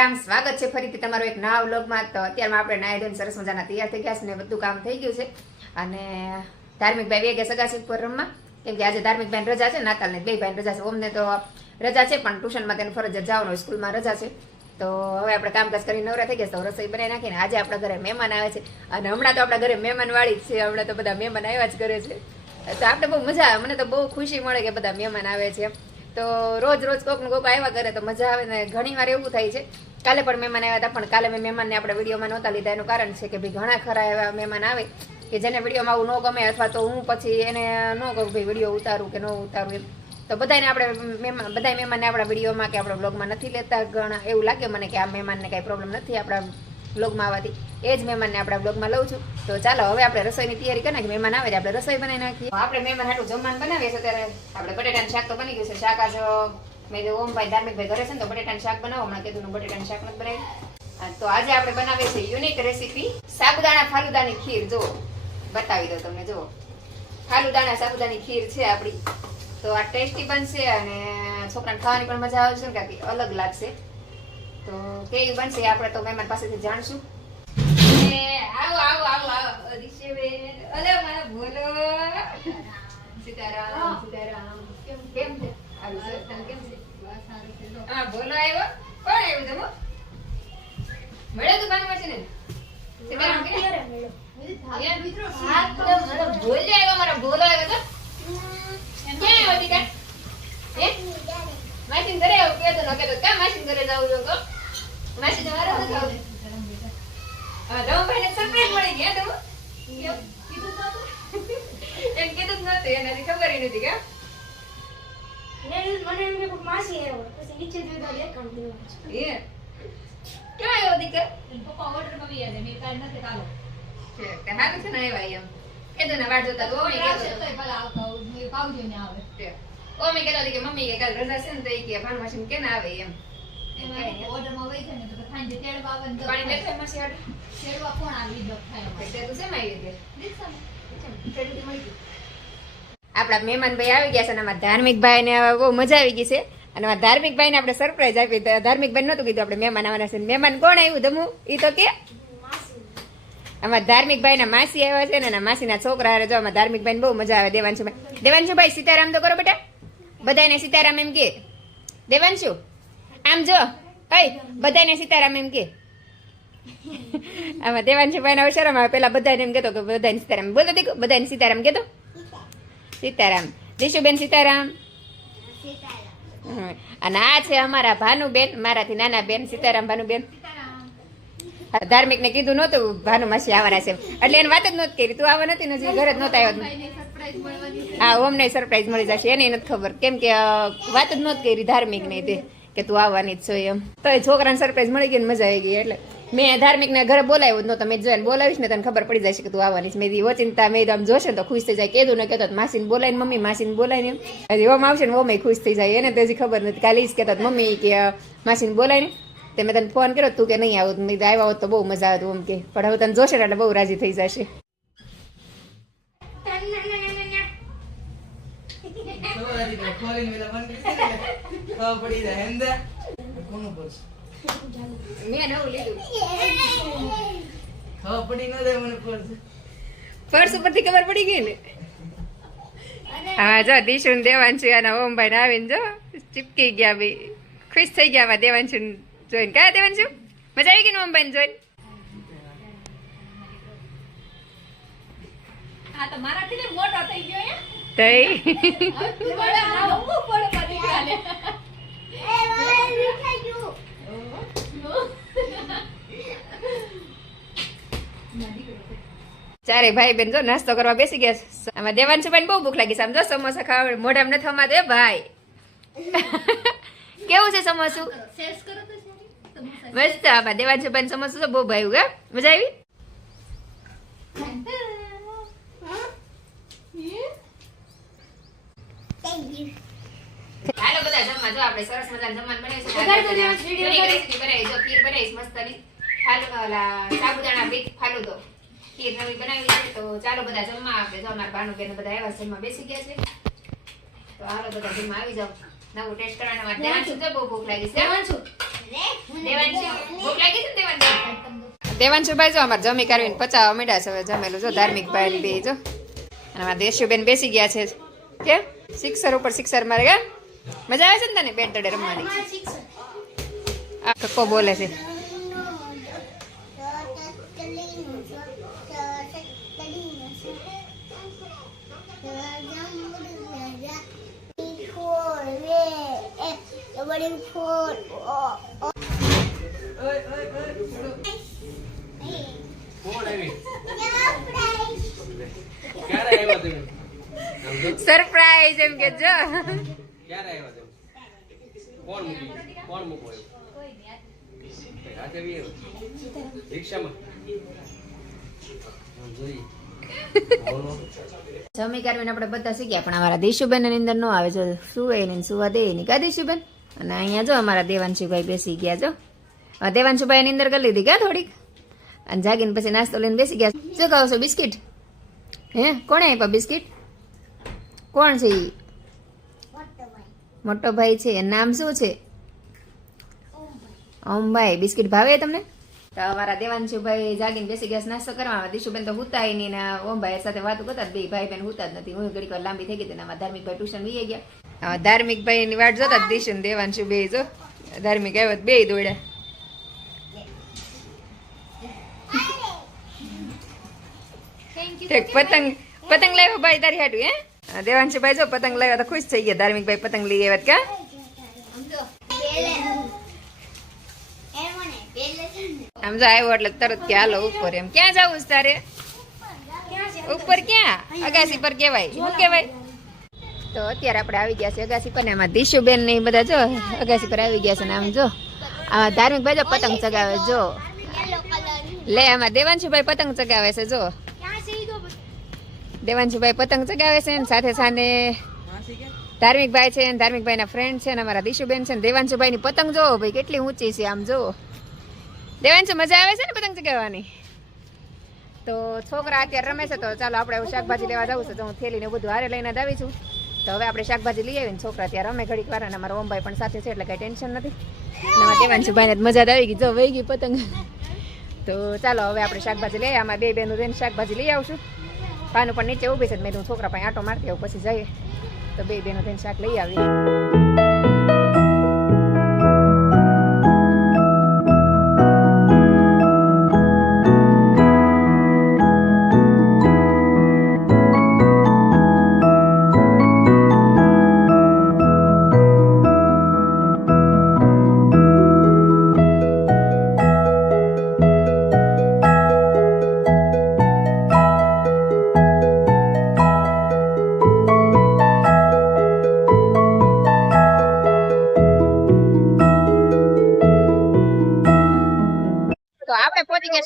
સીતારામ સ્વાગત છે ફરીથી તમારો એક નવા વ્લોગમાં. તો અત્યારમાં આપણે નાય ધોઈને સરસ મજાના તૈયાર થઈ ગયા છે ને બધું કામ થઈ ગયું છે. અને ધાર્મિક ભાઈ બે ગયા સગાસી પર રમવા. કેમ કે આજે ધાર્મિક બેન રજા છે નાતાલ ને બે ભાઈ રજા છે. ઓમને તો રજા છે, પણ ટ્યુશનમાં તેને ફરજ જવાનું હોય સ્કૂલમાં રજા છે. તો હવે આપણે કામકાજ કરી નવરા થઈ ગયા તો રસોઈ બનાવી નાખીને આજે આપણા ઘરે મહેમાન આવે છે. અને હમણાં તો આપણા ઘરે મહેમાનવાળી જ છે, હમણાં તો બધા મહેમાન આવ્યા જ કરે છે. તો આપણે બહુ મજા આવે, મને તો બહુ ખુશી મળે કે બધા મહેમાન આવે છે. તો રોજ રોજ કોક ને કોક આવ્યા કરે, તો મજા આવે ને ઘણી વાર એવું થાય છે કાલે પણ મહેમાન આવ્યા હતા, પણ કાલે મેં મહેમાનને આપણે વિડીયોમાં નહોતા લીધા. એનું કારણ છે કે ભાઈ ઘણા ખરા એવા મહેમાન આવે કે જેને વિડીયોમાં આવું ન ગમે અથવા તો હું પછી એને ન કહું ભાઈ વીડિયો ઉતારું કે ન ઉતારું એમ. તો બધાને આપણે મહેમાન બધા મહેમાનને આપણા વિડીયોમાં કે આપણા બ્લોગમાં નથી લેતા ઘણા. એવું લાગે મને કે આ મહેમાનને કાંઈ પ્રોબ્લેમ નથી આપણા બ્લોગમાં આવવાથી. એ જ મહેમાનને આપણા બ્લોગમાં લઉં છું. તો ચાલો, હવે આપણે રસોઈની તૈયારી કરી નાખીએ. મહેમાન આવે છે, આપણે રસોઈ બનાવી નાખીએ. આપણે મહેમાન હાટું જમવાનું બનાવીએ છીએ ત્યારે આપણે બટેટાનું શાક તો બની ગયું છે. શાક આજ મેં કીધું, ઓમ ભાઈ, ધાર્મિક ભાઈ ઘરે છે ને તો બટેટાનું શાક બનાવો. હમણાં કીધું બટેટાનું શાક નથી બનાવી તો આજે આપણે બનાવીએ છીએ યુનિક રેસીપી સાબુદાણા ફાલુદાની ખીર. જો બતાવી દો તમને જો ફાલુદાણા, સાબુદાની ખીર છે આપણી. તો આ ટેસ્ટી બનશે અને છોકરાને ખાવાની પણ મજા આવશે ને કાંઈક અલગ લાગશે. તો કેવી બનશે આપણે તો મહેમાન પાસેથી જાણશું. આવો આવો આવો આવો. અરીસેબેન. અલે મારા સીતારામ સીતારામ. કેમ કેમ છે? હા, બોલો આવ્યો? સીતારામ કે તો કાં? કાં મળી કીધું જ એનાથી એને નથી ખબર ય નથી, કાં? એ. ક્યાં આવ્યો દીકરા? છે, તે છે ને આવ્યા એમ. કીધું ને વાટ જોતા તો ઓમે કહેતો. છે. ઓમે હતી કે મમ્મી કે કાલ રજા છે ને તો ઈ કે ભાનુમાસીને કેને આવે એમ. એમ નહીં. પાણી લેતો માસી હાટુ? તે તું શેમાં આવી હતી? ખેડૂતી મળી ગઈ. આપણા મહેમાન ભાઈ આવી ગયા છે અને અમારા ધાર્મિક ભાઈ ને બહુ મજા આવી ગઈ છે. અને ધાર્મિક ભાઈ ને આપણે સરપ્રાઈઝ આપી તો ધાર્મિક ભાઈ નહોતું કીધું આપણે મહેમાન આવવાના છે. મહેમાન કોણ આવ્યું? ધમું? એ તો કે? અમારા ધાર્મિક ભાઈ ના માસી આવ્યા છે અને માસી માસીના છોકરા હારે જો ધાર્મિક ભાઈ બહુ મજા આવે. દેવાંશુભાઈ દેવાંશુભાઈ, સીતારામ તો કરો બેટા. બધાને સીતારામ એમ કે. દેવાંશુ, આમ જો. કઈ? બધાને સીતારામ એમ કે. આમાં દેવાંશુભાઈ ના શરમ પેલા બધાને એમ કહેતો કે બધાને સીતારામ. બોલો દીકુ બધાને સીતારામ કહેતો સીતારામ. દીશુબેન સીતારામ. અને આ છે અમારા ભાનુબેન મારાથી નાના બેન સીતારામ ભાનુબેન. ધાર્મિક ને કીધું નહોતું ભાનુ માસી આવવાના છે એટલે એને વાત જ નહોતી કરી. તું આવવા નથી ને હજી ઘરે જ નહોતા આવ્યો હા ઓમને સરપ્રાઈઝ મળી જશે. એને નથી ખબર. કેમ કે વાત જ નહોતી કરી ધાર્મિક ને તે કે તું આવવાની જ છો એમ. તો એ છોકરાને સરપ્રાઈઝ મળી ગઈ ને મજા આવી ગઈ એટલે. મેં ધાર્મિક ને ઘરે બોલાવ્યો જ નહોતો. મેં જોઈને બોલાવીશ ને તને ખબર પડી જશે કે તું આવવાની મેં દીવો ચિંતા મેં આમ જોશે તો ખુશ થઈ જાય. કીધું ને કહેતો માસીને બોલાવીને મમ્મી માસીને બોલાવીને. હજી ઓમ આવશે ને ઓમે ખુશ થઈ જાય. એને તો ખબર નથી. કાલે જ કહેતો હતો, મમ્મી કે માસીને બોલાવીને. તે મેં તને ફોન કર્યો તું કે નહીં આવું? મેં આવ્યા હોત તો બહુ મજા આવતું એમ કે પણ હવે તને જોશે ને એટલે બહુ રાજી થઈ જશે. પડી જાય? મેં નવું લીધું. ખબર પડી ન જાય મને પર્સ. પર્સ ઉપરથી ખબર પડી ગઈ ને? હા જો દીશુ ને દેવાંશુ અને ઓમભાઈ ને આવીને જો ચીપકી ગયા બી. ખુશ થઈ ગયા આમાં દેવાંશુ ને જોઈને. કયા દેવાંશુ? મજા આવી ગઈ ને ઓમભાઈ ને જોઈને તઈ? ચારે ભાઈ બેન જો નાસ્તો કરવા બેસી ગયા છે. આમાં દેવાન ભાઈ બહુ ભૂખ લાગી છે. આમ જો સમોસા ખાવા મોઢામાં નથી થમાતું એ ભાઈ. કેવું છે સમોસું? મસ્ત આમાં દેવાન દેવાંશુ બેન સમોસું તો બહુ ભાઈ ગયા મજા આવી? હાલો બધા જમવા જો આપણે સરસ મજાનું જમવાનું બનાવીશું બનાવીશ મસ્તની. ફાલુ સાબુદાણા બીટ ફાલુદો ખીર નવી બનાવી છે તો ચાલો બધા જમવા આપણે જો અમારા ભાનુબેન બધા આવ્યા છે જમવા બેસી ગયા છે. તો હાલો બધા જમવા આવી જાવ નવું ટેસ્ટ કરવાના માટે દેવાંશુ. તો બહુ ભૂખ લાગી છે? દેવાંશુભાઈ જો અમારે જમી કરવીને પચાવવા માંડ્યા છે હવે જમેલું. જો ધાર્મિક ભાઈ બે જો. અને અમારા દેશુબેન બેસી ગયા છે. કે? સિક્સર ઉપર સિક્સર મારે ગયા મજા આવે છે ને તને બેટ તડે રમવાની? આ કક્કો બોલે છે. ઓય ઓય Oh, જો, સરપ્રાઈઝ એમ કે જો. ક્યારે આવ્યા તમે કોણ મૂકી કોણ મૂકો હાથે બી રિક્ષામાં જોઈએ જમી કરવીને આપણે બધા શીખ્યા પણ અમારા દેશુબેનની અંદર ન આવે છે સુવે ને સુવા દે એની કા દેશુબેન? અને અહીંયા જો અમારા દેવાંશુભાઈ બેસી ગયા જો. દેવાંશુભાઈ ની અંદર કરી લીધી ગયા થોડીક? અને જાગીને પછી નાસ્તો લઈને બેસી ગયા. શું કહો છો, બિસ્કિટ? હે, કોણે આપ્યા બિસ્કિટ? કોણ છે મોટો ભાઈ છે. નામ શું છે? ઓમભાઈ. બિસ્કિટ ભાવે તમને? તો અમારા દેવાંશુભાઈ જાગીને બેસી ગયા નાસ્તો કરવા દીશુબેન તો હુતાય નહીં ને ઓમભાઈ સાથે વાતો કરતા બે ભાઈ બેન હુતા જ નથી. હું ઘડીક વાર લાંબી થઈ ગઈ હતી ને અમારા ધાર્મિકભાઈ ટ્યુશન વી ગયા. ધાર્મિક ધાર્મિકભાઈ ની વાટ જોતા દિશુ ને દેવાંશુ બે જો. ધાર્મિક આવ્યો બે દોડ્યા. પતંગ પતંગ લાવ્યો ભાઈ તારી હાટું હે? દેવાંશુભાઈ જો પતંગ લાવ્યા તો ખુશ થઈ ગયા. ધાર્મિકભાઈ પતંગ લઈ આવ્યા કા જો છે છે જો છે જો. ધાર્મિક ભાઈ પતંગ ચગાવે જો. લે, આમાં દેવાંશુભાઈ પતંગ ચગાવે છે, જો. દેવાંશુભાઈ પતંગ ચગાવે છે ને સાથે સાથે માસી ધાર્મિક ભાઈ છે ને ફ્રેન્ડ છે ને અમારા દિશુબેન છે ને દેવાંશુભાઈ ની પતંગ જોવો ભાઈ કેટલી ઊંચી છે આમ જો. દેવાંશુ મજા આવે છે ને પતંગ ચગાવવાની? તો છોકરા અત્યારે રમે છે, તો ચાલો આપણે શાકભાજી લેવા જવું છે, તો હું થેલીને બધું હારે લઈને આવી છું. તો હવે આપણે શાકભાજી લઈ આવીને છોકરા ત્યાં રમે ઘડીક વાર અને અમારા ઓમભાઈ પણ સાથે છે, એટલે કાંઈ ટેન્શન નથી. એમાં દેવાંશુભાઈને મજા આવી ગઈ, જો વહી ગઈ પતંગ. તો ચાલો હવે આપણે શાકભાજી લઈએ આમાં બે બેનું રહીને શાકભાજી લઈ આવશું. પાનું પણ નીચે ઊભી છે મેં છોકરા પાસે આટો મારતી આવું, પછી જઈએ. તો બે બેનું થઈને શાક લઈ આવીએ.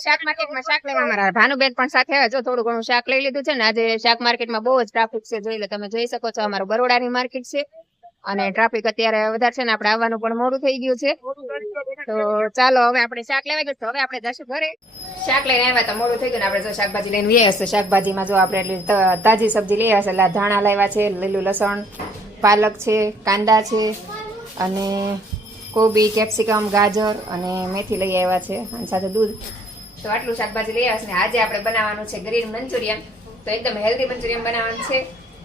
શાક માર્કેટમાં શાક લેવા મારા ભાનુબેન પણ સાથે આવ્યા જો થોડું ઘણું શાક લઈ લીધું છે ને, આજે શાક માર્કેટમાં બહુ જ ટ્રાફિક છે. જોઈ લો, તમે જોઈ શકો છો, અમારું બરોડાની માર્કેટ છે. અને ટ્રાફિક અત્યારે વધારે છે ને, આપણે આવવાનું પણ મોડું થઈ ગયું છે. તો ચાલો, હવે આપણે શાક લેવા ગયું હવે આપણે જશું ઘરે. શાક લઈને આવ્યા તો મોડું થઈ ગયું આપણે જો શાકભાજી લઈને લઈએ હશે. શાકભાજીમાં જો આપણે તાજી સબ્જી લઈએ હશે એટલે ધાણા લાવ્યા છે, લીલું લસણ, પાલક છે, કાંદા છે, અને કોબી, કેપ્સિકમ, ગાજર અને મેથી લઈ આવ્યા છે. અને સાથે દૂધ. તો આટલું શાકભાજી લઈ આવ્યા છે આજે આપણે બનાવવાનું છે ગ્રીન મંચુરિયન. તો એકદમ હેલ્ધી મંચુરિયન બનાવવાનું છે.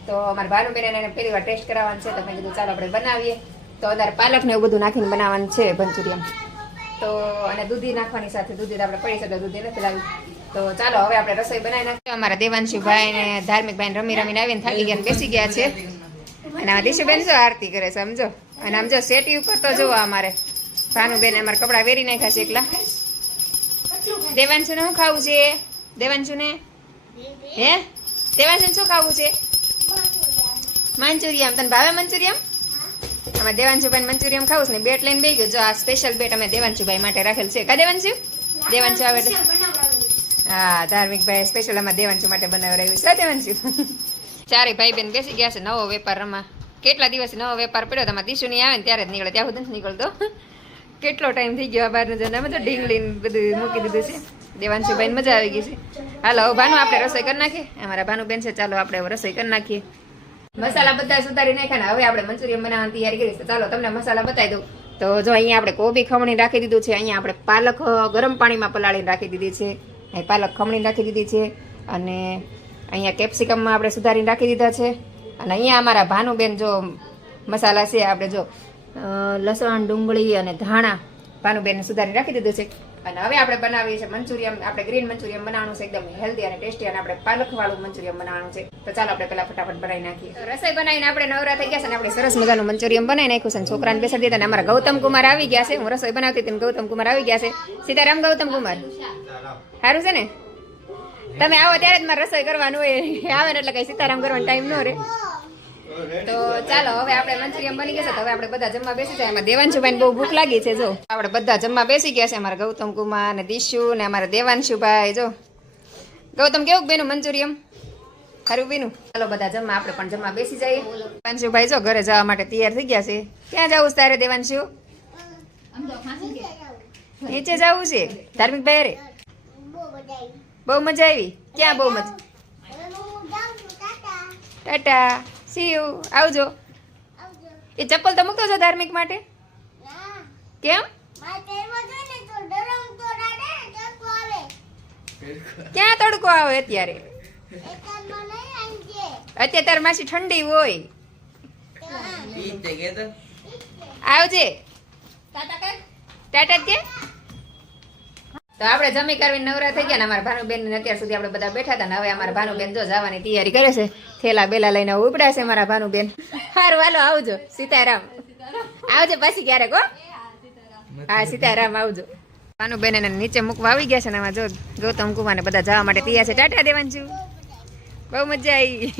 તો અમારા ભાનુબેન એને પહેલી વાર ટેસ્ટ કરાવવાનું છે તો મેં કીધું, ચાલો આપણે બનાવીએ. તો વધારે પાલક ને એવું બધું નાખીને બનાવવાનું છે મંચુરિયન. તો અને દૂધી નાખવાની સાથે દૂધી આપણે પડી શકે દૂધી નથી લાવી. તો ચાલો, હવે આપણે રસોઈ બનાવી નાખીએ. અમારા દેવાંશુભાઈ ને ધાર્મિક ભાઈ રમી રમીને આવીને થાકી ગયા બેસી ગયા છે. અને આ દિશુબેન શું આરતી કરે સમજો? અને આમ જો ઉપર તો જોવો અમારે. ભાનુબેન અમારે કપડા વેરી નાખ્યા છે એકલા. દેવાંશુ ને શું ખાવું છે? દેવાંશુ ને હે? દેવાંશુ શું ખાવું છે? મંચુરિયમ તને ભાવે મંચુરિયમ આમાં દેવાંશુભાઈ મંચુરિયમ ખાવું છે ને બેટ લઈને બે ગયો. જો આ સ્પેશિયલ બેટ અમે દેવાંશુભાઈ માટે રાખેલ છે. કા દેવાંશુ? દેવાંશુ આવે હા ધાર્મિક ભાઈ સ્પેશિયલ અમારે દેવાંશુ માટે બનાવડાવ્યું છે. દેવાંશુ. ચારે ભાઈ બેન બેસી ગયા છે. નવો વેપાર રમા કેટલા દિવસ નવો વેપાર પડ્યો? તમારે દિશુ નહીં આવે ને ત્યારે જ નીકળે. ત્યાં સુધી નીકળતો. કેટલો ટાઈમ થઈ ગયો બહારનું અમે તો ઢીંગલીને બધું મૂકી દીધું છે. દેવાંશુભાઈ મજા આવી ગઈ છે. હાલો ભાનુ આપણે રસોઈ કરી નાખીએ. અમારા ભાનુબેન છે, ચાલો આપણે રસોઈ કરી નાખીએ. મસાલા બધા સુધારી નાખ્યા હવે આપણે મંચુરિયન બનાવવાની તૈયારી કરી ચાલો, તમને મસાલા બતાવી દઉં. તો જો અહીંયા આપણે કોબી ખમણી રાખી દીધું છે. અહીંયા આપણે પાલક ગરમ પાણીમાં પલાળીને રાખી દીધી છે. અહીં પાલક ખમણી રાખી દીધી છે. અને અહીંયા કેપ્સિકમમાં આપણે સુધારીને રાખી દીધા છે. અને અહીંયા અમારા ભાનુબેન જો મસાલા છે, આપણે જો લસણ, ડુંગળી અને ધાણા ભાનુબેનને સુધારી રાખી દીધું છે. અને હવે આપણે બનાવીએ છીએ મંચુરિયમ આપણે ગ્રીન મંચુરિયમ બનાવવાનું છે, એકદમ હેલ્ધી અને ટેસ્ટી અને આપણે પાલક વાળું મંચુરિયમ બનાવવાનું છે. તો ચાલો આપણે પેલા ફટાફટ બનાવી નાખીએ. રસોઈ બનાવીને આપણે નવરા થઈ ગયા છે અને આપણે સરસ મજાનું મંચુરિયમ બનાવી નાખ્યું છે છોકરાને બેસાડી દીધા અને અમારા ગૌતમ કુમાર આવી ગયા છે. હું રસોઈ બનાવતી હતી ગૌતમ કુમાર આવી ગયા છે. સીતારામ ગૌતમ કુમાર. સારું છે ને? તમે આવો ત્યારે જ મારે રસોઈ કરવાનું હોય. આવે ને એટલે કઈ સીતારામ કરવાનો ટાઈમ ન રહે. તો ચાલો હવે આપણે મંચુરિયમ બની ગયા છે. તો હવે આપણે બધા જમવા બેસી જાય. એમાં દેવાંશુભાઈ બહુ ભૂખ લાગી છે જો. આપણે બધા જમવા બેસી ગયા છે. અમારા ગૌતમ કુમાર ને દિશુ ને અમારા દેવાંશુભાઈ જો. ગૌતમ કેવું બેનું મંચુરિયમ ખરું બેનું ચાલો બધા જમવા. આપણે પણ જમવા બેસી જઈએ. દેવાંશુભાઈ જો ઘરે જવા માટે તૈયાર થઈ ગયા છે. ક્યાં જવું છે તારે દેવાંશુ? નીચે જવું છે? ધાર્મિક ભાઈ અરે બહુ મજા આવી. ક્યાં બહુ મજા? ટાટા. સી યુ આવજો. એ ચપ્પલ તો મૂકતો છો ધાર્મિક માટે? કેમ? ક્યાં તડકો આવે અત્યારે? અત્યારે તાર માસી ઠંડી હોય. આવજે. ટાટા કે? તો આપણે જમી કરવી નવરા થઈ ગયા ને અમારા ભાનુબેન અત્યાર સુધી આપણે બધા બેઠા હતા ને હવે અમારા ભાનુબેન જો જવાની તૈયારી કરે છે. થેલા બેલા લઈને ઉપડ્યા છે મારા ભાનુબેન. હાર હાલો આવજો. સીતારામ. આવજો પછી ક્યારેક, હો. હા, સીતારામ, આવજો. ભાનુબેન એને નીચે મૂકવા આવી ગયા છે ને આમાં જો ગૌતમ કુમાર ને બધા જવા માટે તૈયાર છે. ટાટા છું બહુ મજા આવી.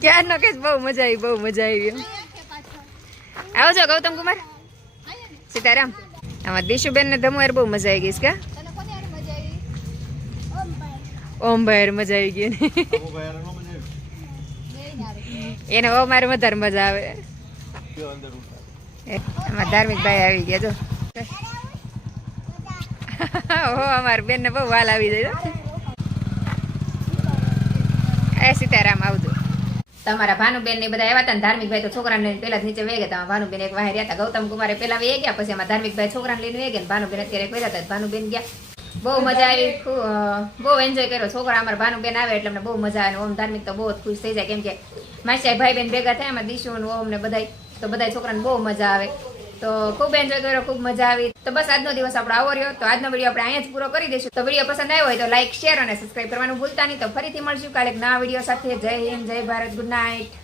ક્યારનો કેસ? બહુ મજા આવી, બહુ મજા આવી. આવજો ગૌતમ કુમાર. સીતારામ. આમાં દિશુબેન ને ધમુર બહુ મજા આવી ગઈ છે ઓમ ભાઈ મજા આવી ગઈ એને. ઓ મારે વધારે મજા આવે. એ, ધાર્મિક ભાઈ આવી ગયા જો. હો અમારી બેન બહુ વાલ આવી જાય. એ સીતારામ આવજો. તમારા ભાનુબેન ને બધા હતા ને ધાર્મિક ભાઈ તો છોકરાને લઈને પેલા નીચે વહી ગયા હતા. ભાનુબેન રહ્યા ગૌતમ કુમારે પેલા વહી ગયા પછી એમાં ધાર્મિક ભાઈ છોકરાને લઈને વહી ગયા ને ભાનુબેન અત્યારે વહ્યા હતા. ભાનુબેન ગયા. બહુ મજા આવી. બહુ એન્જોય કર્યો. છોકરા અમારા ભાનુબેન આવે એટલે અમને બહુ મજા આવે. ઓમ ધાર્મિક તો બહુ ખુશ થઈ જાય. કેમ કે માસી ભાઈ બેન ભેગા થયા એમાં દીશુ ઓમ ને બધાય. તો બધાય છોકરાને બહુ મજા આવે. તો ખૂબ એન્જોય કર્યો, ખૂબ મજા આવી. તો બસ આજનો દિવસ આપણો આવો રહ્યો. તો આજનો વીડિયો આપણે અહીંયા જ પૂરો કરી દઈશું. તો વીડિયો પસંદ આવ્યો હોય તો લાઈક શેર અને સબસ્ક્રાઈબ કરવાનું ભૂલતા નહીં. તો ફરીથી મળશું કાલે નવા વીડિયો સાથે. જય હિન્દ, જય ભારત ગુડ નાઇટ